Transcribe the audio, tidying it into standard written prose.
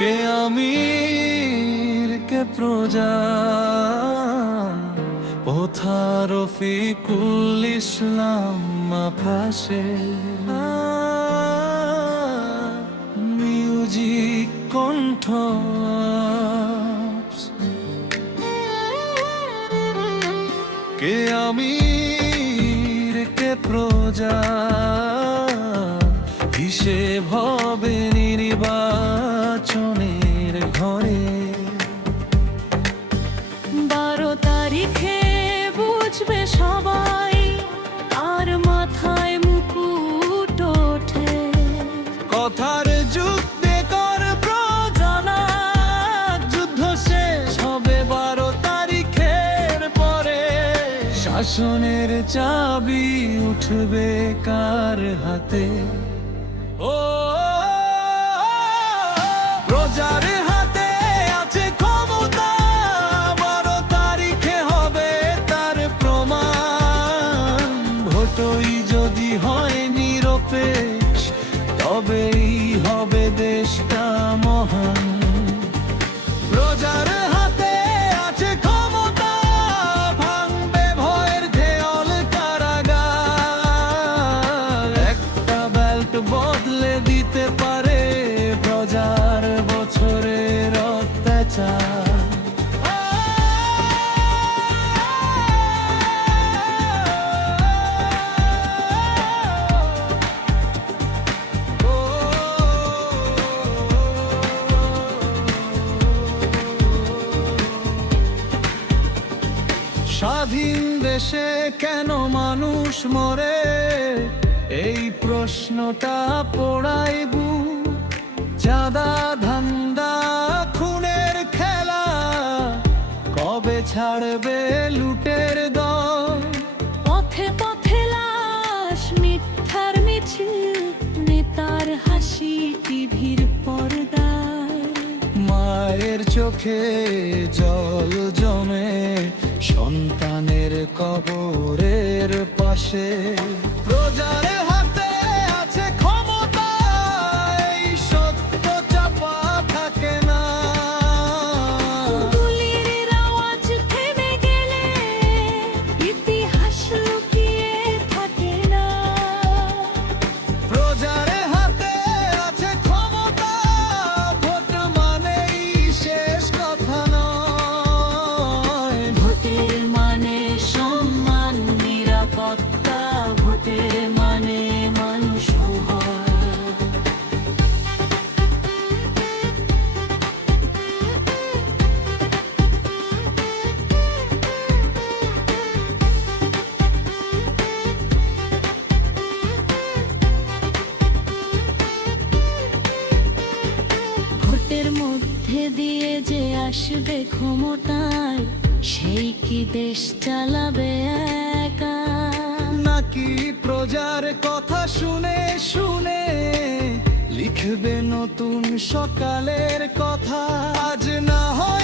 কে আমির কে প্রজা, কোথা রফিকুল ইসলাম আকাশে। মিউজিক কণ্ঠ, কে আমির কে প্রজা, হিসেব হবে নির্বাচনের ঘরে। 12 তারিখে বুঝবে সবাই, আর মাথায় মুকুট ওঠে। কথার যুদ্ধে কর প্রজানা, যুদ্ধ শেষ হবে 12 তারিখের পরে। শাসনের চাবি উঠবে কার হাতে? ও প্রজার হাতে আছে ক্ষমতা, 12 তারিখে হবে তার প্রমাণ। ভোটই যদি হয় নিরপেক্ষ, তবেই হবে দেশটা মহান। প্রজার হাতে আছে ক্ষমতা, ভাঙবে ভয়ের দেওয়াল কারাগার। একটা ব্যালট বদলে দিতে পারে প্রজার বছরের অত্যাচার। স্বাধীন দেশে কেন মানুষ মরে, এই প্রশ্নটা পোড়াইব। চাঁদা ধান্দা খুনের খেলা, কবে ছাড়বে লুটের দল? পথে পথে লাশ, মিথ্যার মিছিল, নেতার হাসি টিভির পর্দায়। মায়ের চোখে জল জমে সন্তানের কবরের পাশে। প্রজার হাতে আছে ক্ষমতা, এই সত্য চাপা থাকে না। গুলির আওয়াজ থেমে গেলে ইতিহাস লুকিয়ে থাকে না। প্রজার হাতে আছে ক্ষমতা, ভোট মানেই শেষ কথা নয়। ভোটের মানে সম্মান, নিরাপত্তা, ভোটের মানে মানুষ হয়। ভোটের মধ্যে দিয়ে যে আসবে ক্ষমতায়, সেই কি দেশ চালাবে একা? নাকি প্রজার কথা শুনে শুনে লিখবে নতুন সকালের কথা? আজ না হয়